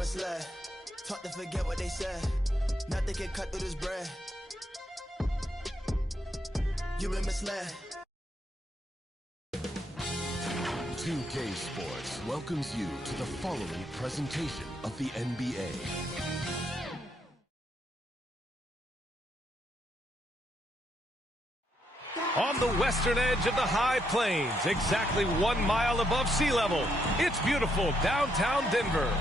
misled. Taught to forget what they said. Nothing can cut through this bread. You've been misled. 2K Sports welcomes you to the following presentation of the NBA. On the western edge of the High Plains, exactly 1 mile above sea level, it's beautiful downtown Denver.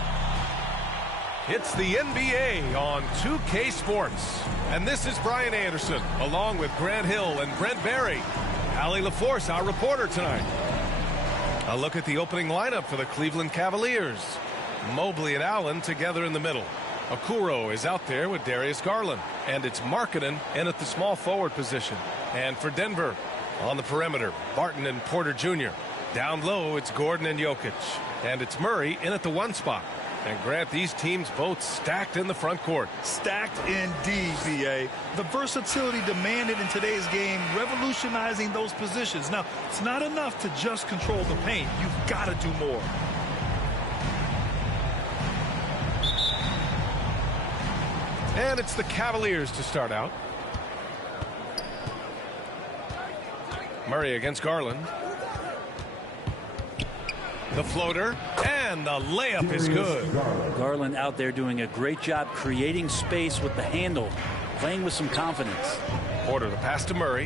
It's the NBA on 2K Sports. And this is Brian Anderson, along with Grant Hill and Brent Barry. Allie LaForce, our reporter tonight. A look at the opening lineup for the Cleveland Cavaliers. Mobley and Allen together in the middle. Okoro is out there with Darius Garland. And it's Markkanen in at the small forward position. And for Denver, on the perimeter, Barton and Porter Jr. Down low, it's Gordon and Jokic. And it's Murray in at the 1 spot. And Grant, these teams both stacked in the front court. Stacked indeed, B.A. The versatility demanded in today's game, revolutionizing those positions. Now, it's not enough to just control the paint. You've got to do more. And it's the Cavaliers to start out. Murray against Garland. The floater, and the layup is good. Garland out there doing a great job creating space with the handle, playing with some confidence. Porter, the pass to Murray.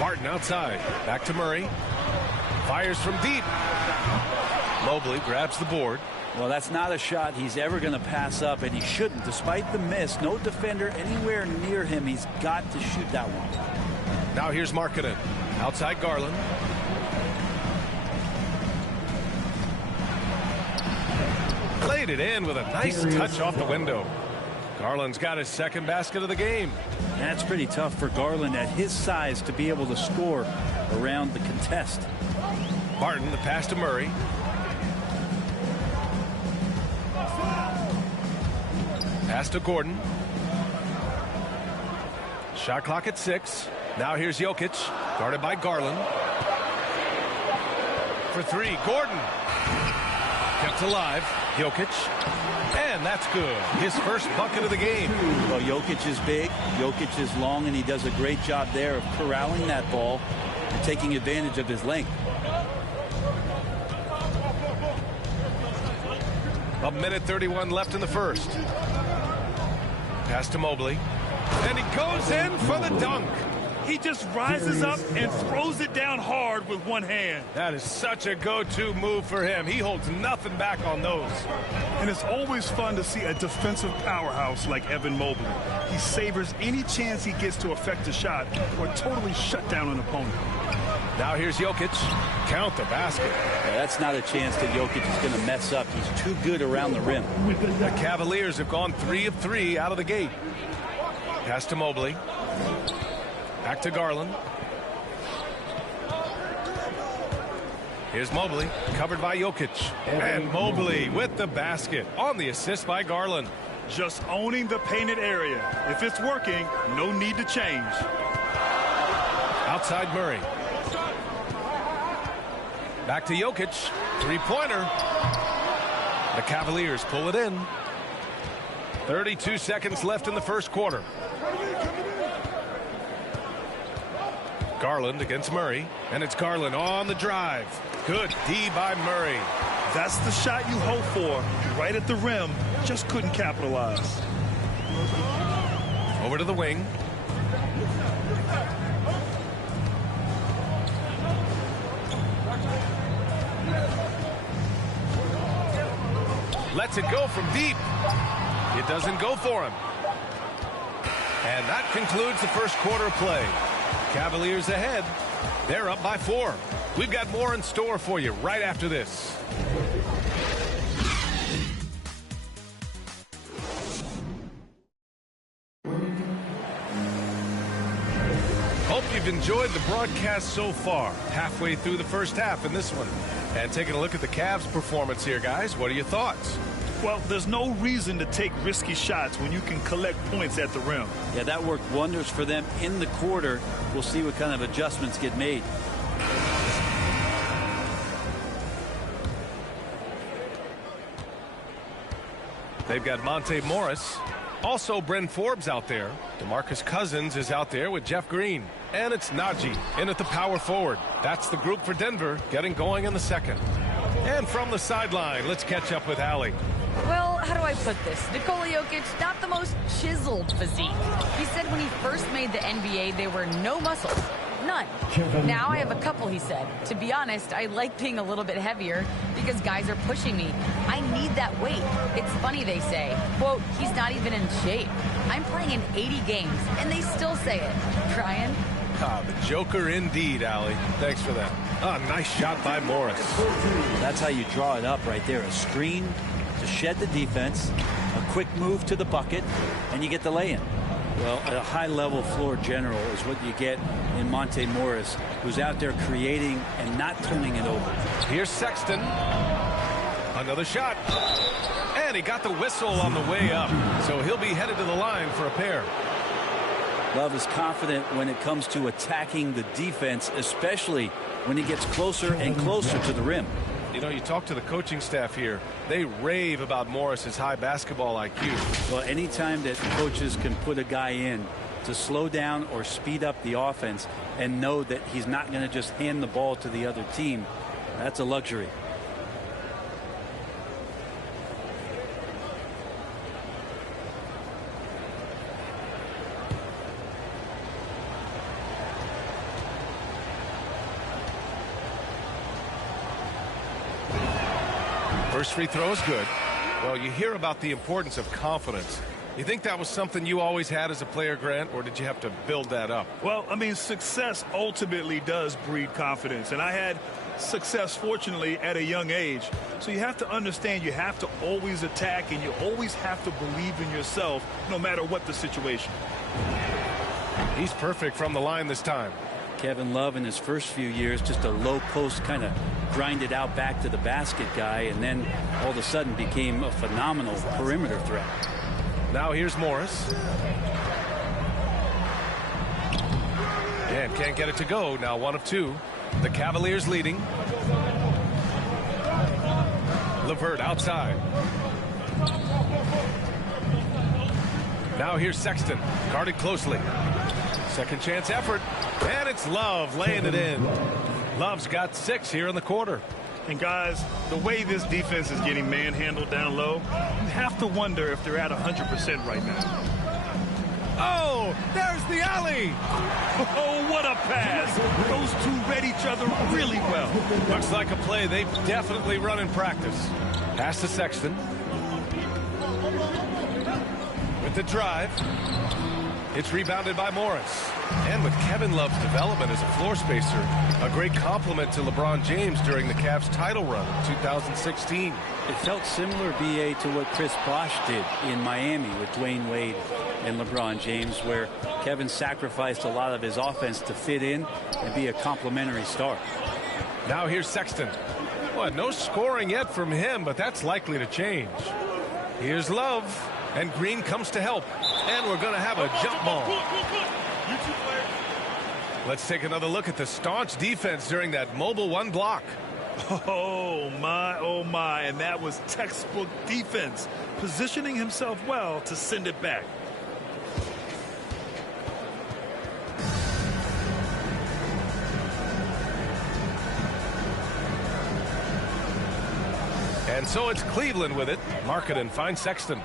Barton outside, back to Murray. Fires from deep. Mobley grabs the board. Well, that's not a shot he's ever going to pass up, and he shouldn't. Despite the miss, no defender anywhere near him. He's got to shoot that one. Now here's Markkanen. Outside Garland. Played it in with a nice touch off the window. Garland's got his second basket of the game. That's pretty tough for Garland at his size to be able to score around the contest. Barton, the pass to Murray. Pass to Gordon. Shot clock at 6. Now here's Jokic, guarded by Garland. For 3, Gordon. Kept alive, Jokic. And that's good. His first bucket of the game. Well, Jokic is big, Jokic is long, and he does a great job there of corralling that ball and taking advantage of his length. A minute 31 left in the first. Pass to Mobley. And he goes in for the dunk. He just rises up and throws it down hard with one hand. That is such a go-to move for him. He holds nothing back on those. And it's always fun to see a defensive powerhouse like Evan Mobley. He savors any chance he gets to affect a shot or totally shut down an opponent. Now here's Jokic. Count the basket. Yeah, that's not a chance that Jokic is going to mess up. He's too good around the rim. The Cavaliers have gone 3 of 3 out of the gate. Pass to Mobley. Back to Garland. Here's Mobley, covered by Jokic. And Mobley with the basket on the assist by Garland. Just owning the painted area. If it's working, no need to change. Outside Murray. Back to Jokic. Three-pointer. The Cavaliers pull it in. 32 seconds left in the first quarter. Garland against Murray, and it's Garland on the drive. Good D by Murray. That's the shot you hope for. Right at the rim, just couldn't capitalize. Over to the wing. Lets it go from deep. It doesn't go for him. And that concludes the first quarter of play. Cavaliers ahead. They're up by 4. We've got more in store for you right after this. Hope you've enjoyed the broadcast so far. Halfway through the first half in this one. And taking a look at the Cavs' performance here, guys. What are your thoughts? Well, there's no reason to take risky shots when you can collect points at the rim. Yeah, that worked wonders for them in the quarter. We'll see what kind of adjustments get made. They've got Monte Morris. Also, Bryn Forbes out there. DeMarcus Cousins is out there with Jeff Green. And it's Najee in at the power forward. That's the group for Denver getting going in the second. And from the sideline, let's catch up with Allie. Well, how do I put this? Nikola Jokic, not the most chiseled physique. He said when he first made the NBA, there were no muscles. None. Now I have a couple, he said. To be honest, I like being a little bit heavier because guys are pushing me. I need that weight. It's funny they say, quote, he's not even in shape. I'm playing in 80 games, and they still say it. Brian? Ah, the Joker indeed, Allie. Thanks for that. Ah, nice shot by Morris. That's how you draw it up right there. A screen to shed the defense, a quick move to the bucket, and you get the lay-in. Well, a high-level floor general is what you get in Monte Morris, who's out there creating and not turning it over. Here's Sexton. Another shot. And he got the whistle on the way up. So he'll be headed to the line for a pair. Love is confident when it comes to attacking the defense, especially when he gets closer and closer to the rim. You know, you talk to the coaching staff here, they rave about Morris's high basketball IQ. Well, anytime that coaches can put a guy in to slow down or speed up the offense and know that he's not going to just hand the ball to the other team, that's a luxury. First free throw is good. Well, you hear about the importance of confidence. You think that was something you always had as a player, Grant, or did you have to build that up? Well, I mean, success ultimately does breed confidence. And I had success, fortunately, at a young age. So you have to understand you have to always attack and you always have to believe in yourself no matter what the situation. He's perfect from the line this time. Kevin Love in his first few years, just a low post kind of grinded out back to the basket guy, and then all of a sudden became a phenomenal perimeter threat. Now here's Morris. And can't get it to go. Now 1 of 2. The Cavaliers leading. LeVert outside. Now here's Sexton, guarded closely. Second chance effort, and it's Love laying it in. Love's got 6 here in the quarter. And guys, the way this defense is getting manhandled down low, you have to wonder if they're at 100% right now. Oh, there's the alley. Oh, what a pass. Those two read each other really well. Looks like a play they've definitely run in practice. Pass to Sexton. With the drive. It's rebounded by Morris. And with Kevin Love's development as a floor spacer, a great compliment to LeBron James during the Cavs title run in 2016. It felt similar, B.A., to what Chris Bosh did in Miami with Dwayne Wade and LeBron James, where Kevin sacrificed a lot of his offense to fit in and be a complimentary star. Now here's Sexton. Well, no scoring yet from him, but that's likely to change. Here's Love, and Green comes to help. And we're going to have a jump ball. Let's take another look at the staunch defense during that mobile 1 block. Oh, my. And that was textbook defense, positioning himself well to send it back. And so it's Cleveland with it. Markkanen finds Sexton.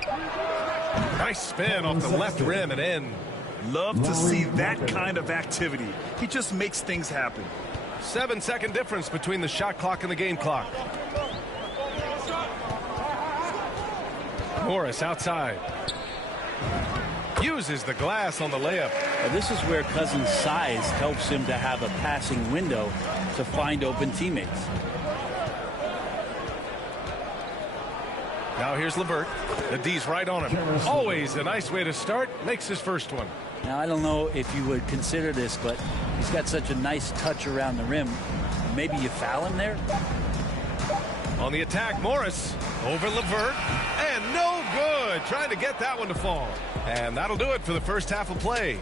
Nice spin off the left rim and in. Love to see that kind of activity. He just makes things happen. 7-second difference between the shot clock and the game clock. Morris outside. Uses the glass on the layup. Now, this is where Cousins' size helps him to have a passing window to find open teammates. Now here's LeVert. The D's right on him. Always a nice way to start. Makes his first one. Now, I don't know if you would consider this, but he's got such a nice touch around the rim. Maybe you foul him there? On the attack, Morris over LeVert. And no good. Trying to get that one to fall. And that'll do it for the first half of play.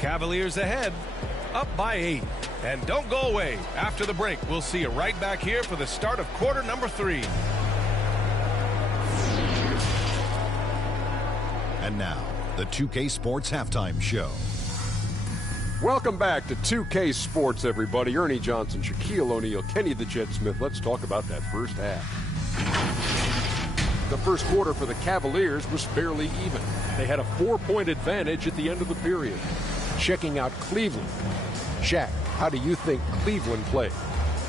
Cavaliers ahead, up by 8. And don't go away. After the break, we'll see you right back here for the start of quarter number 3. And now, the 2K Sports Halftime Show. Welcome back to 2K Sports, everybody. Ernie Johnson, Shaquille O'Neal, Kenny the Jet Smith. Let's talk about that first half. The first quarter for the Cavaliers was fairly even. They had a 4-point advantage at the end of the period. Checking out Cleveland. Shaq, how do you think Cleveland played?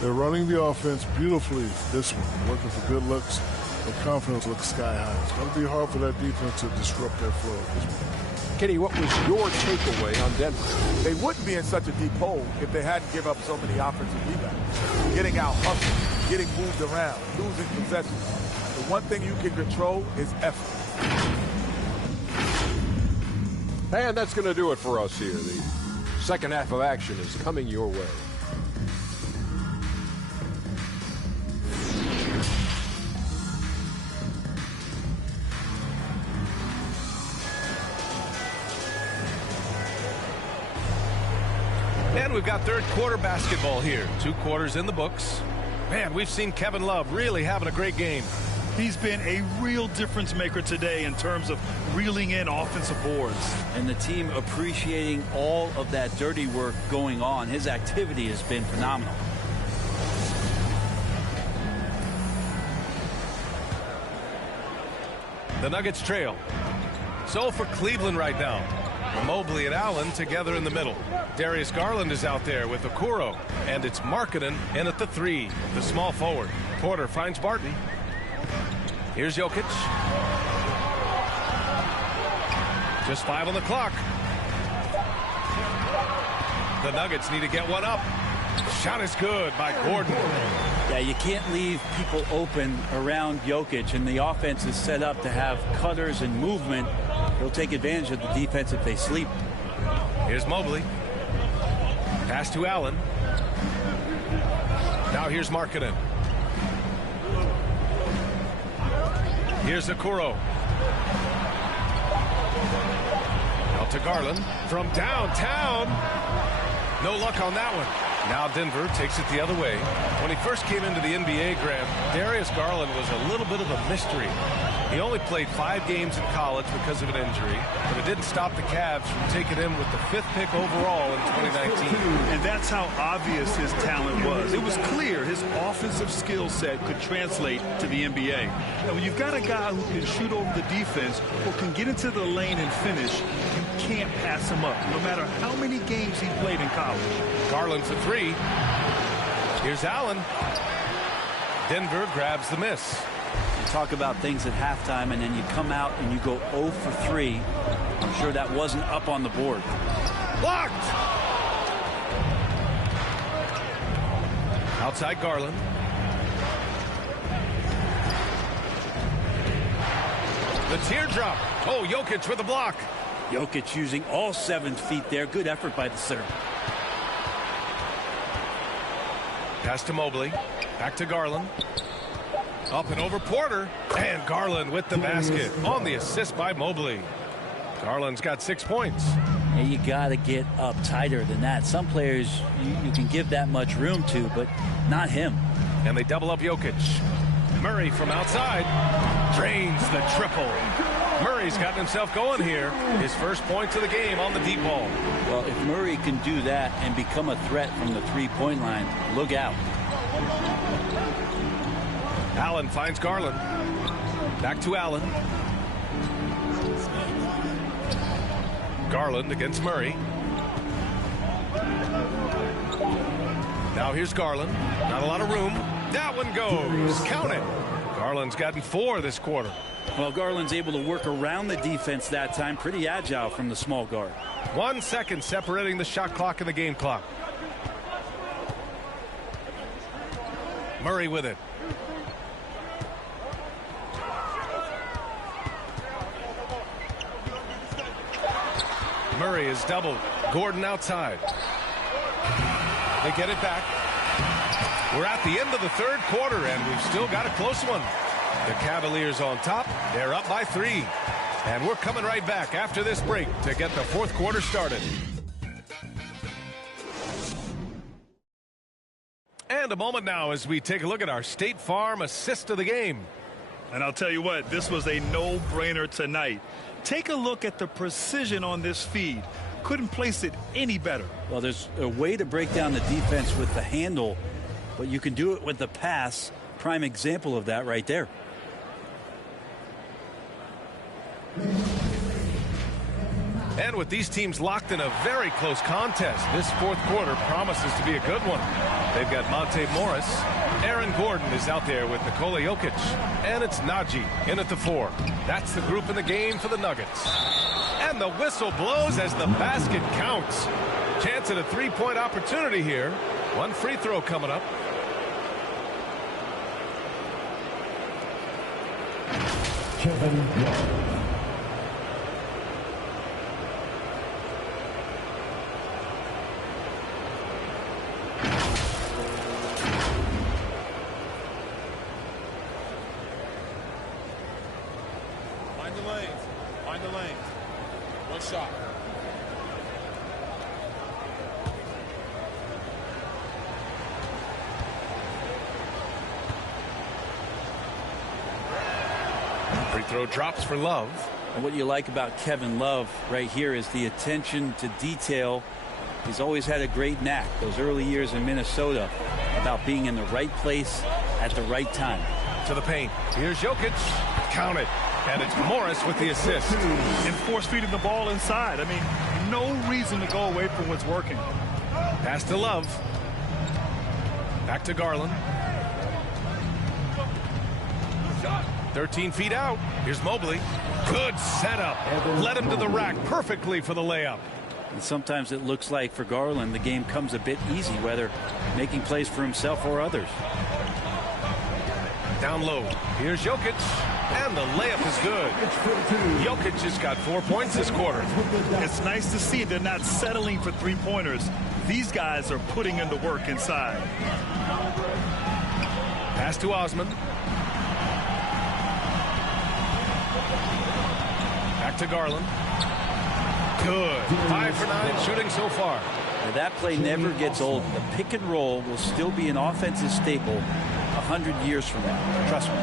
They're running the offense beautifully this one, working for good looks. Their confidence looks sky high. It's going to be hard for that defense to disrupt their flow this one. Kenny, what was your takeaway on Denver? They wouldn't be in such a deep hole if they hadn't given up so many offensive rebounds. Getting out hustled, getting moved around, losing possession. The one thing you can control is effort. And that's going to do it for us here. The second half of action is coming your way. And we've got third quarter basketball here. 2 quarters in the books. Man, we've seen Kevin Love really having a great game. He's been a real difference maker today in terms of reeling in offensive boards. And the team appreciating all of that dirty work going on. His activity has been phenomenal. The Nuggets trail. So for Cleveland right now, Mobley and Allen together in the middle. Darius Garland is out there with Okoro. And it's Markkanen in at the 3, the small forward. Porter finds Barton. Here's Jokic. Just 5 on the clock. The Nuggets need to get one up. Shot is good by Gordon. Yeah, you can't leave people open around Jokic, and the offense is set up to have cutters and movement. He'll take advantage of the defense if they sleep. Here's Mobley. Pass to Allen. Now here's Markkanen. Here's Okoro. Out to Garland from downtown. No luck on that one. Now Denver takes it the other way. When he first came into the NBA, Graham, Darius Garland was a little bit of a mystery. He only played 5 games in college because of an injury, but it didn't stop the Cavs from taking him with the 5th pick overall in 2019. And that's how obvious his talent was. It was clear his offensive skill set could translate to the NBA. And when you've got a guy who can shoot over the defense or can get into the lane and finish, you can't pass him up, no matter how many games he played in college. Garland for 3. Here's Allen. Denver grabs the miss. You talk about things at halftime, and then you come out and you go 0 for 3. I'm sure that wasn't up on the board. Blocked! Outside Garland. The teardrop. Oh, Jokic with a block. Jokic using all 7 feet there. Good effort by the center. Pass to Mobley. Back to Garland. Up and over Porter. And Garland with the basket on the assist by Mobley. Garland's got 6 points. And you got to get up tighter than that. Some players you can give that much room to, but not him. And they double up Jokic. Murray from outside drains the triple. Murray's gotten himself going here. His first points of the game on the deep ball. Well, if Murray can do that and become a threat from the 3-point line, look out. Allen finds Garland. Back to Allen. Garland against Murray. Now here's Garland. Not a lot of room. That one goes. Count it. Garland's gotten 4 this quarter. Well, Garland's able to work around the defense that time. Pretty agile from the small guard. 1 second separating the shot clock and the game clock. Murray with it. Murray is doubled. Gordon outside. They get it back. We're at the end of the third quarter, and we've still got a close one. The Cavaliers on top. They're up by 3. And we're coming right back after this break to get the fourth quarter started. And a moment now as we take a look at our State Farm assist of the game. And I'll tell you what, this was a no-brainer tonight. Take a look at the precision on this feed. Couldn't place it any better. Well, there's a way to break down the defense with the handle, but you can do it with the pass. Prime example of that right there. And with these teams locked in a very close contest, this fourth quarter promises to be a good one. They've got Monte Morris. Aaron Gordon is out there with Nikola Jokic. And it's Najee in at the 4. That's the group in the game for the Nuggets. And the whistle blows as the basket counts. Chance at a three-point opportunity here. One free throw coming up. Kevin Love. Shot. Free throw drops for Love. And what you like about Kevin Love right here is the attention to detail. He's always had a great knack, those early years in Minnesota, about being in the right place at the right time. To the paint. Here's Jokic. Count it. And it's Morris with the assist. And force feeding the ball inside. I mean, no reason to go away from what's working. Pass to Love. Back to Garland. 13 feet out. Here's Mobley. Good setup. Led him to the rack perfectly for the layup. And sometimes it looks like for Garland the game comes a bit easy, whether making plays for himself or others. Down low. Here's Jokic. And the layup is good. Jokic just got 4 points this quarter. It's nice to see they're not settling for three-pointers. These guys are putting in the work inside. Pass to Osman. Back to Garland. Good. 5 for 9 shooting so far. Now that play never gets old. The pick and roll will still be an offensive staple 100 years from now. Trust me.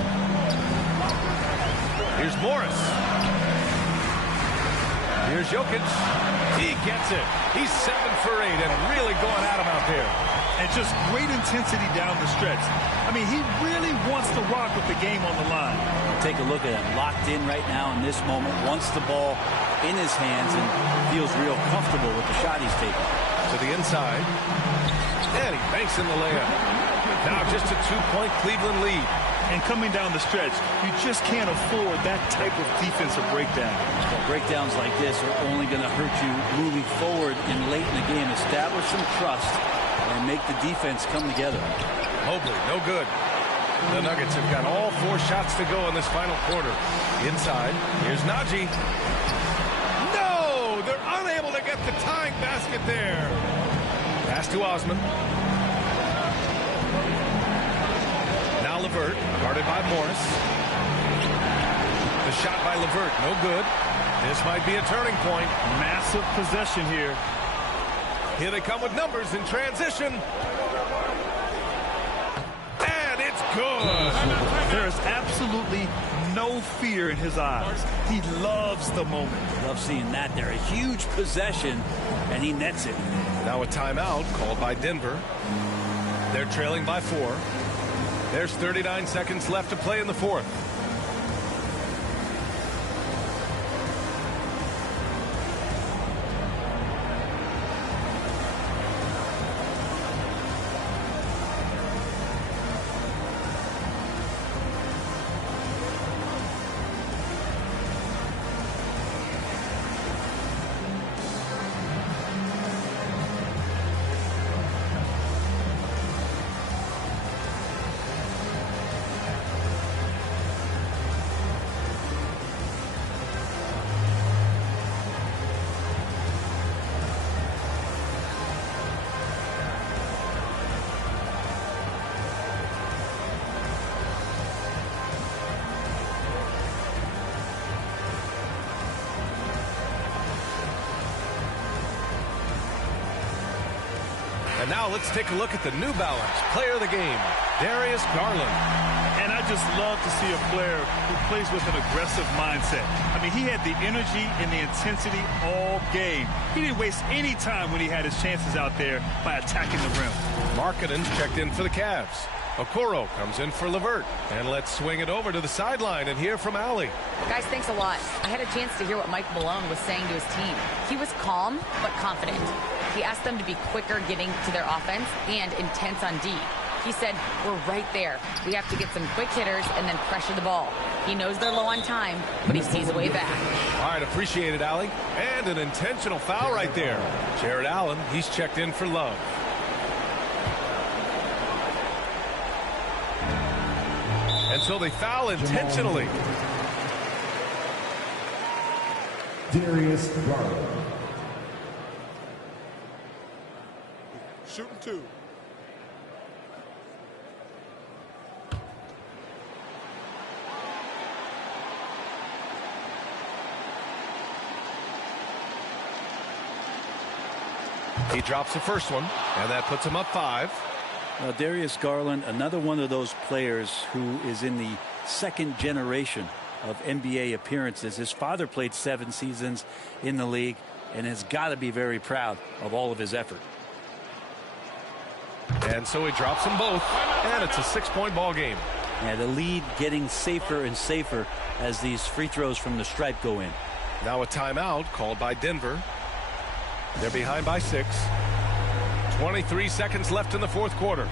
Here's Morris. Here's Jokic. He gets it. He's 7 for 8 and really going at him out there. And just great intensity down the stretch. I mean, he really wants to rock with the game on the line. Take a look at him. Locked in right now in this moment. Wants the ball in his hands and feels real comfortable with the shot he's taking. To the inside. And he banks in the layup. Now just a 2-point Cleveland lead. And coming down the stretch, you just can't afford that type of defensive breakdown. Well, breakdowns like this are only going to hurt you moving forward and late in the game. Establish some trust and make the defense come together. Mobley, no good. The Nuggets have got all 4 shots to go in this final quarter. Inside, here's Najee. No! They're unable to get the tying basket there. Pass to Osman. Now LeVert, guarded by Morris. The shot by LeVert, no good. This might be a turning point. Massive possession here. Here they come with numbers in transition. And it's good. There is absolutely no fear in his eyes. He loves the moment. Love seeing that there. A huge possession, and he nets it. Now a timeout called by Denver. They're trailing by 4. There's 39 seconds left to play in the fourth. now let's take a look at the New Balance player of the game, Darius Garland. And I just love to see a player who plays with an aggressive mindset. I mean, he had the energy and the intensity all game. He didn't waste any time when he had his chances out there by attacking the rim. Markkanen's checked in for the Cavs. Okoro comes in for LeVert. And let's swing it over to the sideline and hear from Allie. Guys, thanks a lot. I had a chance to hear what Mike Malone was saying to his team. He was calm but confident. He asked them to be quicker getting to their offense and intense on D. He said, we're right there. We have to get some quick hitters and then pressure the ball. He knows they're low on time, but he sees a way back. All right, appreciate it, Allie. And an intentional foul right there. Jared Allen, he's checked in for Love. And so they foul intentionally. Darius Garland. Shooting 2. He drops the first one, and that puts him up 5. Darius Garland, another one of those players who is in the second generation of NBA appearances. His father played 7 seasons in the league and has got to be very proud of all of his effort. And so he drops them both, and it's a 6-point ball game. Yeah, the lead getting safer and safer as these free throws from the stripe go in. Now a timeout called by Denver. They're behind by 6. 23 seconds left in the fourth quarter.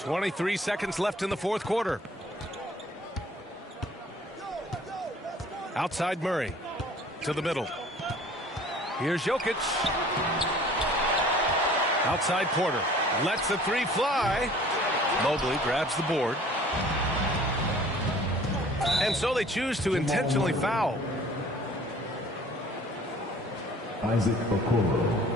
.23 seconds left in the fourth quarter. Outside Murray to the middle. Here's Jokic. Outside Porter. Lets the 3 fly. Mobley grabs the board. And so they choose to intentionally foul. Isaac Okoro.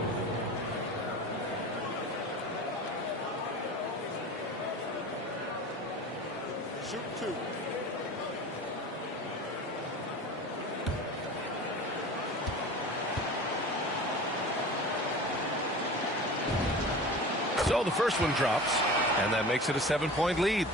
Shooting 2. So the first one drops, and that makes it a 7-point lead.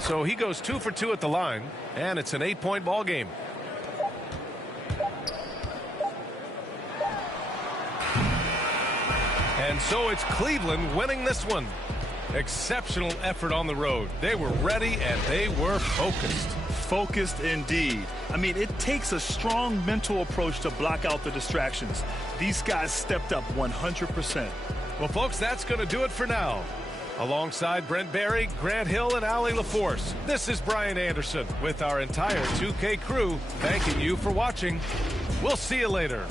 So he goes 2 for 2 at the line, and it's an 8-point ball game. And so it's Cleveland winning this one. Exceptional effort on the road. They were ready and they were focused. Focused indeed. I mean, it takes a strong mental approach to block out the distractions. These guys stepped up 100%. Well, folks, that's going to do it for now. Alongside Brent Barry, Grant Hill, and Allie LaForce, this is Brian Anderson with our entire 2K crew thanking you for watching. We'll see you later.